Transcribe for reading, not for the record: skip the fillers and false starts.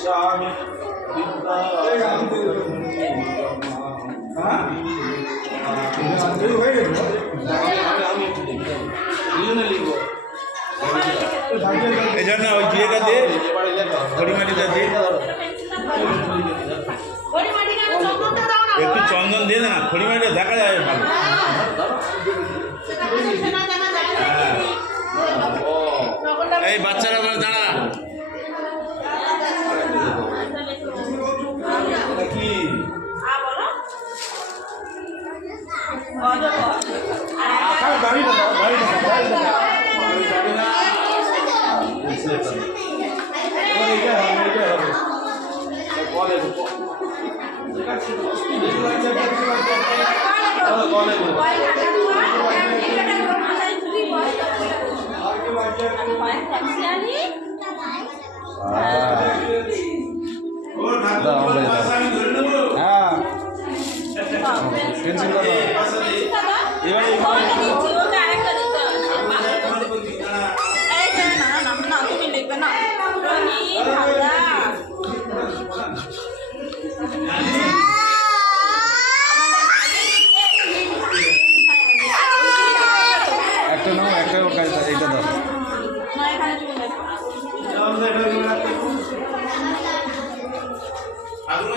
স্বামী বিদ্যা এই জন্য ওই বিয়েটা দিয়ে খড়িমাটিটা দিয়ে একটু চন্দন দিয়ে না, খড়িমাটিটা দেখা যাবে ভালো। এই বাচ্চারা আমার দাঁড়া কি একটা নাও, একটা এইটা দাও। আগুন